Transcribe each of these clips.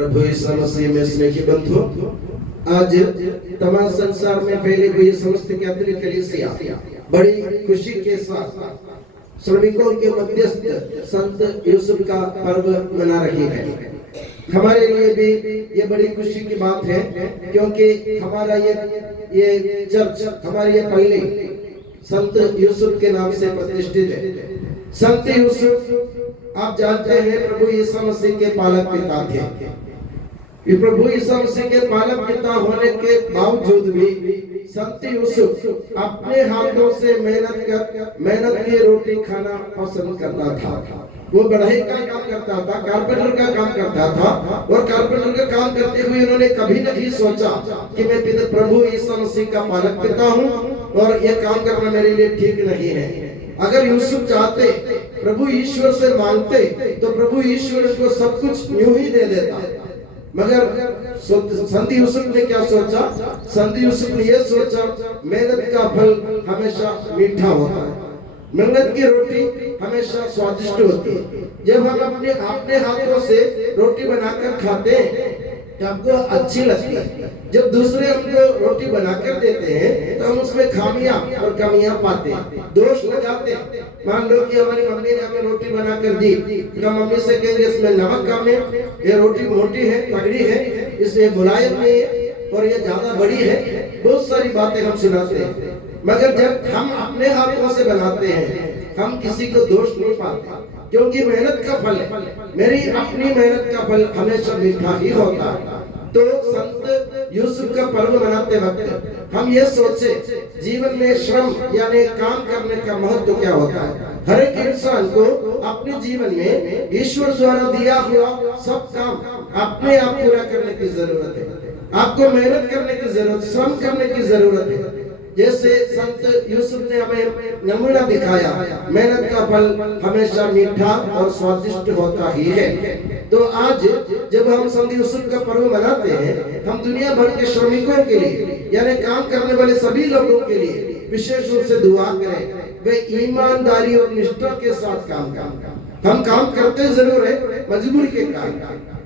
प्रभु यीशु मसीह में स्नेही बंधु, आज तमाम संसार में फैली हुई समस्त कैथोलिक कलीसिया बड़ी खुशी के साथ श्रमिकों के मध्यस्थ संत यूसुफ का पर्व मना रही है। हमारे लिए भी ये बड़ी खुशी की बात है, क्योंकि हमारा ये चर्च हमारी ये पल्ली संत यूसुफ के नाम से प्रतिष्ठित है। संत यूसुफ आप जानते हैं प्रभु यीशु मसीह के पालक पिता थे। ये प्रभु यीशु मसीह के पालक पिता होने के बावजूद भी संत यूसुफ अपने हाथों से मेहनत की रोटी खाना पसंद करता था। वो बढ़ई का काम करता था, कारपेंटर का काम करता था, और कारपेंटर का काम करते हुए उन्होंने कभी नहीं सोचा कि मैं प्रभु यीशु मसीह का पालक पिता हूँ और ये काम करना मेरे लिए ठीक नहीं है। अगर यूसुफ चाहते, प्रभु ईश्वर से मांगते, तो प्रभु ईश्वर को सब कुछ यूं ही दे देता। मगर संत यूसुफ ने क्या सोचा? संत यूसुफ ने यह सोचा, मेहनत का फल हमेशा मीठा होता है, मेहनत की रोटी हमेशा स्वादिष्ट होती है। जब हम अपने हाथों से रोटी बनाकर खाते हैं तो हमको अच्छी लगती है। जब दूसरे हमको रोटी बनाकर देते हैं तो हम उसमें खामियां और कमियां पाते हैं, दोष लगाते हैं। मान लो कि हमारी मम्मी ने हमें रोटी बनाकर दी, तो मम्मी से कहेंगे इसमें नमक कम है, ये रोटी मोटी है, तगड़ी है, इसमें मुलायम नहीं है, और ये ज्यादा बड़ी है। बहुत सारी बातें हम सुनाते हैं। मगर जब हम अपने हाथों से बनाते हैं हम किसी को दोष नहीं पाते, क्योंकि मेहनत का फल है, मेरी अपनी मेहनत का फल हमेशा मीठा ही होता है। तो संत यूसुफ का पर्व मनाते वक्त हम ये सोचे, जीवन में श्रम यानी काम करने का महत्व क्या होता है। हर एक इंसान को अपने जीवन में ईश्वर द्वारा दिया हुआ सब काम अपने आप पूरा करने की जरूरत है। आपको मेहनत करने की जरूरत, श्रम करने की जरूरत है। जैसे संत यूसुफ ने हमें नमूना दिखाया, मेहनत का फल हमेशा मीठा और स्वादिष्ट होता ही है। तो आज जब हम संत यूसुफ का पर्व मनाते हैं, हम दुनिया भर के श्रमिकों के लिए यानी काम करने वाले सभी लोगों के लिए विशेष रूप से दुआ करें, वे ईमानदारी और निष्ठा के साथ काम करें। हम काम करते जरूर है मजबूरी के कारण,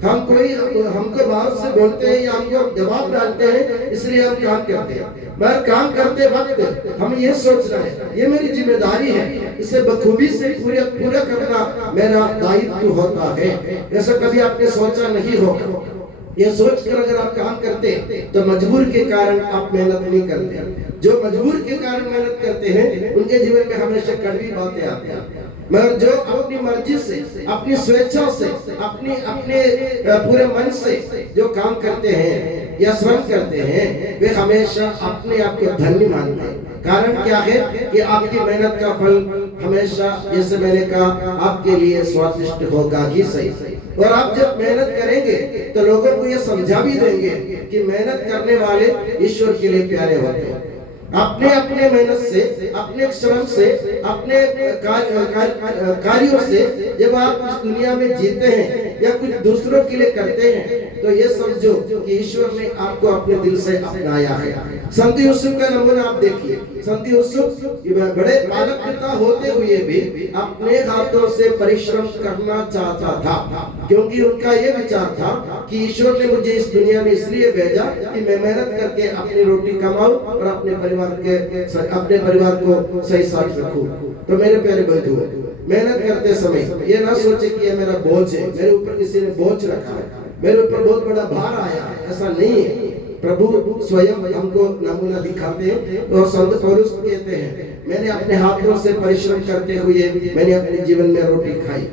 हमको बाहर से बोलते हैं या हमको दबाव डालते हैं इसलिए हम काम करते हैं। मगर काम करते वक्त हम ये सोचना है, ये मेरी जिम्मेदारी है, इसे बखूबी से पूरा करना मेरा दायित्व होता है। ऐसा कभी आपने सोचा नहीं होगा। ये सोचकर अगर आप काम करते तो मजबूर के कारण आप मेहनत नहीं करते। जो मजबूर के कारण मेहनत करते हैं उनके जीवन में हमेशा कड़वी बातें आती हैं। मगर जो अपनी मर्जी से, अपनी स्वेच्छा से, अपने पूरे मन से जो काम करते हैं या श्रम करते हैं, वे हमेशा अपने आप को धन्य मानते हैं। कारण क्या है कि आपकी मेहनत का फल हमेशा, जैसे मैंने कहा, आपके लिए स्वादिष्ट होगा ही सही। और आप जब मेहनत करेंगे तो लोगों को ये समझा भी देंगे कि मेहनत करने वाले ईश्वर के लिए प्यारे होते हैं। अपने मेहनत से, अपने श्रम से, अपने कार्यों से जब आप इस दुनिया में जीते हैं या कुछ दूसरों के लिए करते हैं, तो ये समझो कि ईश्वर ने आपको अपने दिल से अपनाया है। संत यूसुफ का नमूना आप देखिए। संत यूसुफ बड़े पालक पिता होते हुए भी अपने हाथों से परिश्रम करना चाहता था, क्योंकि उनका ये विचार था कि ईश्वर ने मुझे इस दुनिया में इसलिए भेजा कि मैं मेहनत करके अपनी रोटी कमाऊं और अपने परिवार को सही साथ रखूं। तो मेरे प्यारे बंधु, मेहनत करते समय ये ना सोचे कि ये मेरा बोझ है, मेरे ऊपर किसी ने बोझ रखा है, मेरे ऊपर बहुत बड़ा भार आया है, ऐसा नहीं है। प्रभु स्वयं हमको नमूना दिखाते हैं और संत पौलुस कहते हैं, मैंने अपने हाथों से परिश्रम करते हुए मैंने अपने जीवन में रोटी खाई।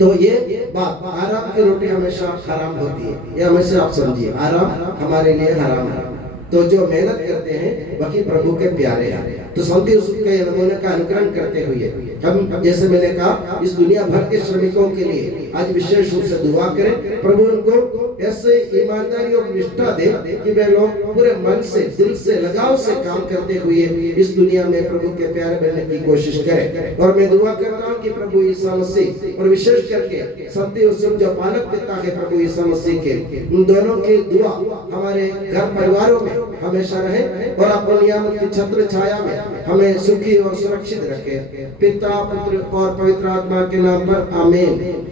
तो ये बात, आराम की रोटी हमेशा हराम होती है, ये हमेशा आप समझिए, आराम हमारे लिए हराम है। तो जो मेहनत करते हैं वही प्रभु के प्यारे हैं। तो संत यूसुफ के नमूने का अनुकरण करते हुए हम, जैसे मैंने कहा, इस दुनिया भर के श्रमिकों के लिए आज विशेष रूप से दुआ करें। प्रभु उनको ऐसे ईमानदारी और निष्ठा दे कि वे लोग पूरे मन से, दिल से, लगाव से काम करते हुए इस दुनिया में प्रभु के प्यारे बनने की कोशिश करें। और मैं दुआ करता हूँ कि प्रभु यीशु मसीह और विशेष करके संत यूसुफ जो पालक पिता है प्रभु यीशु मसीह के, उन दोनों की दुआ हमारे घर परिवारों में हमेशा रहे और अपनी नियामत की छत्र छाया में हमें सुखी और सुरक्षित रखे। पिता, पुत्र और पवित्र आत्मा के नाम पर आमीन।